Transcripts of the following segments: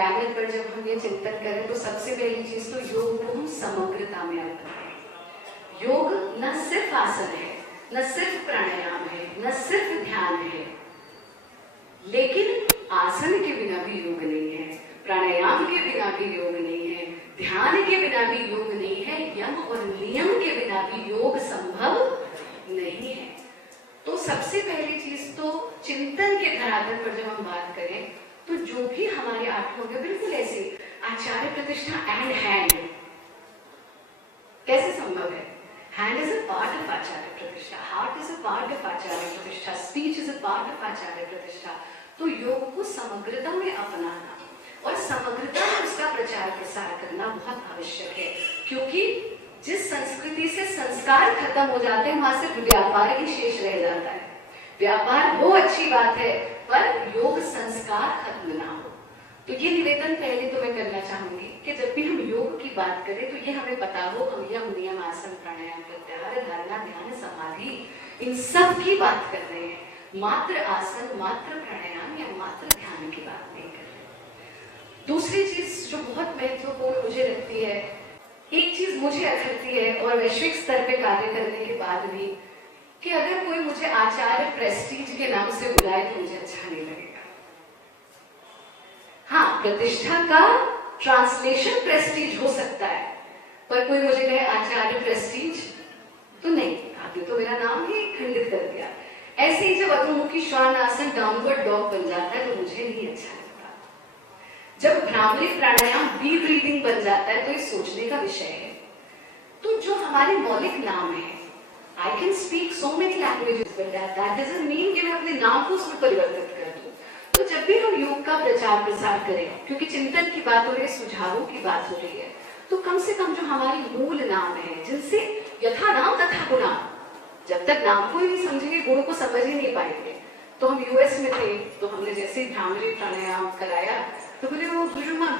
Panel पर जब हम ये चिंतन करें तो सबसे पहली चीज तो योग को हम समग्रता में अपनाएं। योग न सिर्फ आसन है, न सिर्फ प्राणायाम है, न सिर्फ ध्यान है, लेकिन आसन के बिना भी योग नहीं है, प्राणायाम के बिना भी योग नहीं है, ध्यान के बिना भी योग नहीं है, यम और नियम के बिना भी योग संभव नहीं है। तो सबसे पहली चीज तो चिंतन के धरातल पर जब हम बात करें तो जो भी हमारे आठों के बिल्कुल ऐसे आचार्य प्रतिष्ठा एंड हैंड कैसे संभव है? Hand is a part of Acharya Pratishtha, heart is a part of Acharya Pratishtha, speech is a part of Acharya Pratishtha. तो योग को समग्रता में अपनाना और समग्रता में उसका प्रचार प्रसार करना बहुत आवश्यक है, क्योंकि जिस संस्कृति से संस्कार खत्म हो जाते हैं वहां सिर्फ व्यापार ही शेष रह जाता है। व्यापार हो अच्छी बात है, पर योग संस्कार खत्म ना हो। तो ये निवेदन पहले तो मैं करना चाहूंगी कि जब भी हम योग की बात करें तो ये हमें पता हो हम यम नियम आसन प्राणायाम प्रत्याहार धारणा ध्यान समाधि इन सब की बात कर रहे हैं, मात्र आसन मात्र प्राणायाम या मात्र ध्यान की बात नहीं कर रहे। दूसरी चीज जो बहुत महत्वपूर्ण मुझे लगती है, एक चीज मुझे अखरती है और वैश्विक स्तर पे कार्य करने के बाद भी, कि अगर कोई मुझे आचार्य प्रेस्टीज के नाम से बुलाए तो मुझे अच्छा नहीं लगेगा। हाँ, प्रतिष्ठा का ट्रांसलेशन प्रेस्टीज हो सकता है, पर कोई मुझे कहे आचार्य प्रेस्टीज तो नहीं, आपने तो मेरा नाम ही खंडित कर दिया। ऐसे ही जब अधोमुखी श्वान आसन डाउनवर्ड डॉग बन जाता है तो मुझे नहीं अच्छा लगता। जब भ्रामरी प्राणायाम बी ब्रीदिंग बन जाता है तो ये सोचने का विषय है। तो जो हमारे मौलिक नाम है, I can speak so many languages, but that doesn't mean कि मैं अपने नाम को उसमें परिवर्तित कर दूं। तो जब भी हम योग का प्रचार प्रसार करें, क्योंकि चिंतन की बात हो रही है, सुझावों की बात हो रही है, तो कम से कम जो हमारी मूल नाम है, जिनसे यथा नाम तथा गुणा, जब तक नाम को ही नहीं समझेंगे गुणों को समझ ही नहीं पाएंगे। तो हम यूएस में थे, तो हमने जैसे ही भ्रामरी प्राणायाम कराया तो बोले वो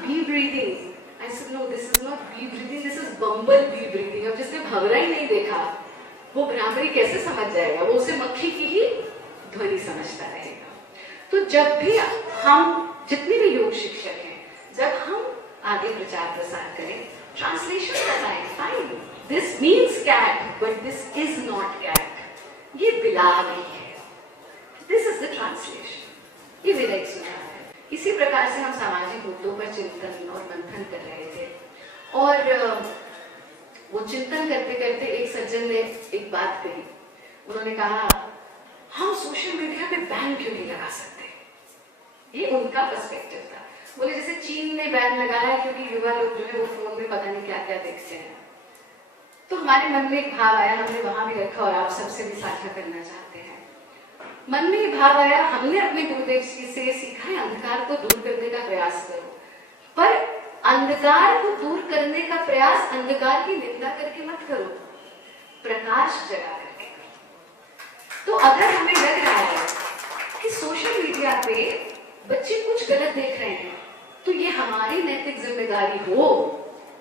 bee breathing. I said no, this is not bee breathing, this is bumble bee breathing। अब जिसने भंवरा ही नहीं देखा वो भ्रामरी कैसे समझ जाएगा? वो उसे मक्खी की ही ध्वनि समझता रहेगा। तो जब भी हम जितने भी योग शिक्षक हैं, जब हम आगे प्रचार प्रसार करें, ट्रांसलेशन कराएं, fine, this means cat but this is not cat, ये बिलाव ही है, दिस इज द ट्रांसलेशन। ये मेरा एक सुझाव है। इसी प्रकार से हम सामाजिक मुद्दों पर चिंतन और मंथन कर रहे थे, और वो चिंतन करते करते एक सज्जन ने एक बात कही। उन्होंने कहा हम सोशल मीडिया पे बैन क्यों नहीं लगा सकते? ये उनका पर्सपेक्टिव था। बोले जैसे चीन ने बैन लगाया क्योंकि युवा लोग जो है वो फोन में पता नहीं क्या क्या देखते हैं। तो हमारे मन में एक भाव आया, हमने वहां भी रखा और आप सबसे भी साझा करना चाहते हैं। मन में एक भाव आया, हमने अपने गुरुदेव जी से सीखा है अंधकार को दूर करने का प्रयास करो, पर अंधकार को दूर करने का प्रयास अंधकार की निंदा करके मत करो, प्रकाश जगा करके करो। तो अगर हमें लग रहा है कि सोशल मीडिया पे बच्चे कुछ गलत देख रहे हैं, तो ये हमारी नैतिक जिम्मेदारी हो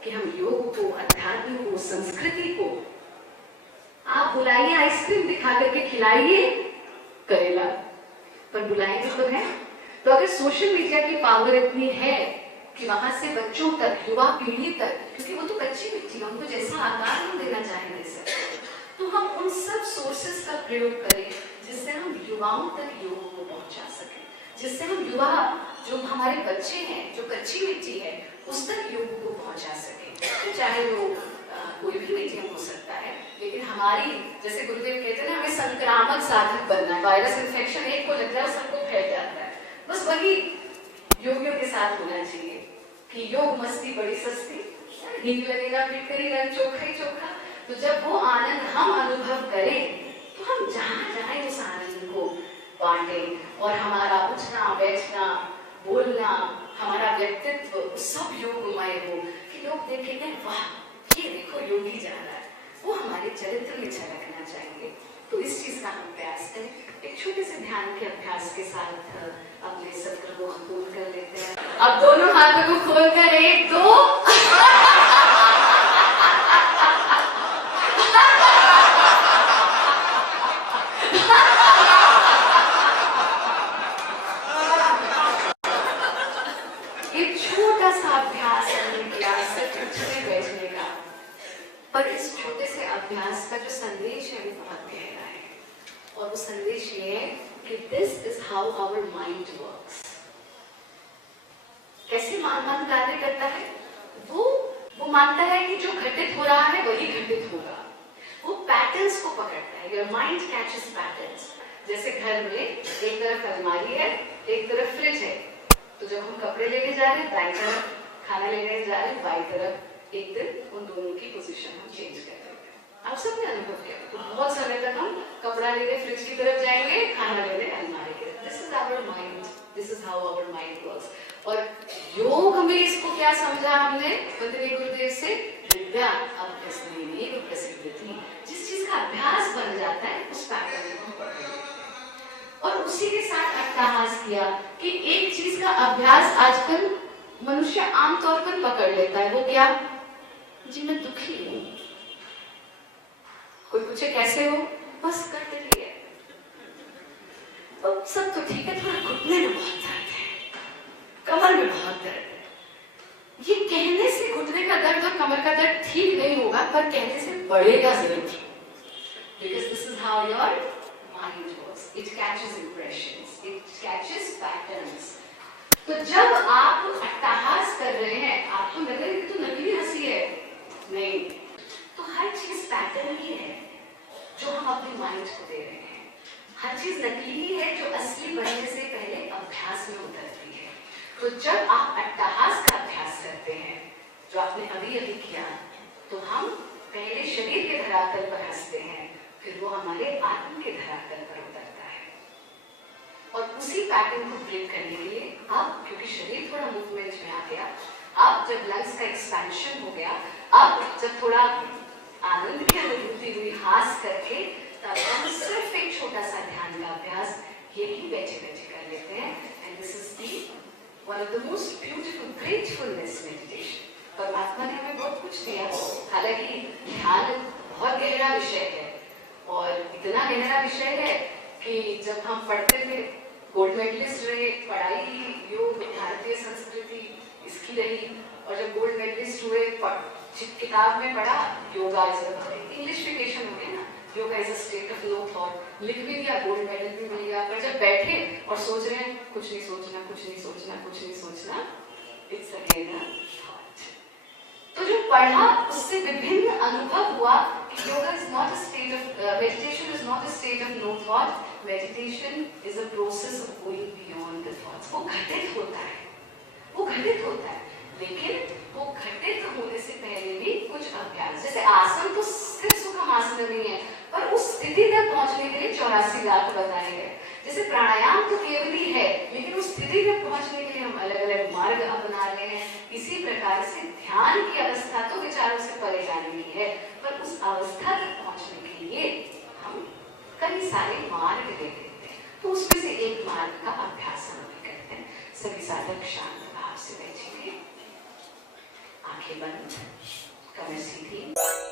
कि हम योग को, अध्यात्म को, संस्कृति को, आप बुलाइए आइसक्रीम दिखा करके खिलाइए करेला, पर बुलाएंगे तो है। तो अगर सोशल मीडिया की पावर इतनी है कि वहां से बच्चों तक, युवा पीढ़ी तक, क्योंकि वो तो कच्ची मिट्टी है, उनको जैसा आकार हम देना चाहें दे सकते, तो हम उन सब सोर्सेस का प्रयोग करें जिससे हम युवाओं तक योग को पहुंचा सकें, जिससे हम युवा जो हमारे बच्चे हैं, जो कच्ची मिट्टी है, उस तक योग को पहुंचा सकें। चाहे वो कोई भी मीडियम हो सकता है, लेकिन हमारी, जैसे गुरुदेव कहते हैं, हमें संक्रामक साधक बनना है। वायरस इन्फेक्शन एक को लग जाए सबको फैल जाता है, बस वही योगियों के साथ होना चाहिए कि योग मस्ती बड़ी सस्ती, हींग लगेगा फिटकरी रंग चोखा ही चोखा। तो जब वो आनंद हम अनुभव करें तो हम जहाँ जाए उस आनंद को बांटें, और हमारा उठना बैठना बोलना, हमारा व्यक्तित्व सब योगमय हो कि लोग देखेंगे वाह ये देखो योगी जा रहा है, वो हमारे चरित्र में झलकना चाहिए। तो इस चीज का हम प्रयास करें। एक छोटे से ध्यान के अभ्यास के साथ अपने सत्र को खत्म कर लेते हैं। अब दोनों हाथों को खोलकर 1 2 एक छोटा सा अभ्यास हमने किया सिर्फ उठने बैठने का, पर इस छोटे से अभ्यास का जो संदेश है वो बहुत गहरा है। और वो संदेश ये है कि this is how our mind works. कैसे मन कार्य करता है? वो मानता है कि जो घटित हो रहा है वही घटित होगा। वो पैटर्न्स को पकड़ता है। Your mind catches patterns. जैसे घर में एक तरफ अलमारी है, एक तरफ फ्रिज है, तो जब हम कपड़े लेने जा रहे हैं दाईं तरफ, खाना लेने जा रहे हैं बाईं तरफ, एक दिन उन दोनों की पोजीशन हम चेंज कर देते हैं। आप सबने अनुभव किया। तो बहुत समय तक हम कपड़ा लेने फ्रिज की तरफ जाएंगे, खाना लेने अलमारी की तरफ। This is our mind, this is how our mind works. और योग में इसको क्या समझा हमने वंदनीय गुरुदेव से? विद्या अभ्यसनेन प्रसिद्धिः। जिस चीज का अभ्यास बन जाता है उस पैटर्न को हम पकड़ लेते हैं। और उसी के साथ अट्टहास किया कि एक चीज का अभ्यास आजकल मनुष्य आमतौर पर पकड़ लेता है। वो क्या? जी मैं दुखी हूं। कोई पूछे कैसे हो? बस कर रही है। तो सब तो ठीक है, थोड़ा घुटने में बहुत दर्द है, कमर में बहुत दर्द है। ये कहने से घुटने का दर्द और कमर का दर्द ठीक नहीं होगा, पर कहने से बढ़ेगा जरूर। Because this is how your mind works. It catches impressions. It catches patterns. तो जब आप अट्टहास कर रहे हैं, आपको लग रहा है कि तो नकली हंसी है, नहीं, तो हर चीज पैटर्न ही है जो हम अपने माइंड को दे रहे हैं। हर चीज नकली है जो असली बनने से पहले अभ्यास में उतरती है। तो जब आप अट्टहास का अभ्यास करते हैं, जो आपने अभी अभी किया, तो हम पहले शरीर के धरातल पर हंसते हैं, फिर वो हमारे आत्म के धरातल पर उतरता है। और उसी पैटर्न को ब्रेक करने के लिए अब, क्योंकि शरीर थोड़ा मूवमेंट में आ गया, अब जब लंग्स का एक्सपेंशन हो गया, अब जब थोड़ा आनंद की अनुभूति हुई हास करके, तब हम सिर्फ एक छोटा सा ध्यान का अभ्यास यही बैठे बैठे कर लेते हैं। And this is the one of the most beautiful gratefulness meditation. परमात्मा ने हमें बहुत कुछ दिया। हालांकि ध्यान बहुत गहरा विषय है, और इतना गहरा विषय है कि जब हम पढ़ते थे, गोल्ड मेडलिस्ट रहे, पढ़ाई योग भारतीय संस्कृति इसकी रही, और जब गोल्ड मेडलिस्ट हुए, किताब में पढ़ा योगा इज इंग्लिशिफिकेशन हो गया ना, yoga is a state of no thought, लिख भी दिया, गोल्ड मेडल भी मिल गया। पर जब बैठे और सोच रहे हैं कुछ नहीं सोचना, कुछ नहीं सोचना, कुछ नहीं सोचना, इट्स अगेन अ थॉट। तो जो पढ़ा उससे विभिन्न अनुभव हुआ कि yoga is not a state of meditation is not a state of no thought, meditation is a process of going beyond the thoughts. वो घटित होता है, वो घटित होता है, लेकिन वो घटित होने से पहले भी कुछ अभ्यास, जैसे आसन तो सिर्फ सुखम आसन नहीं है, पर उस स्थिति तक पहुंचने के लिए 84 लाख बताए गए। जैसे प्राणायाम तो केवल ही है, लेकिन उस स्थिति तक पहुंचने के लिए हम अलग अलग मार्ग अपना रहे हैं। इसी प्रकार से ध्यान की अवस्था तो विचारों से परे जाने की है, पर उस अवस्था तक पहुंचने के लिए हम कई सारे मार्ग ले लेते हैं। तो उसमें से एक मार्ग का अभ्यास हम भी करते हैं। सभी साधक शांत भाव से बैठेंगे, आंखें बंद, कमर सीधी।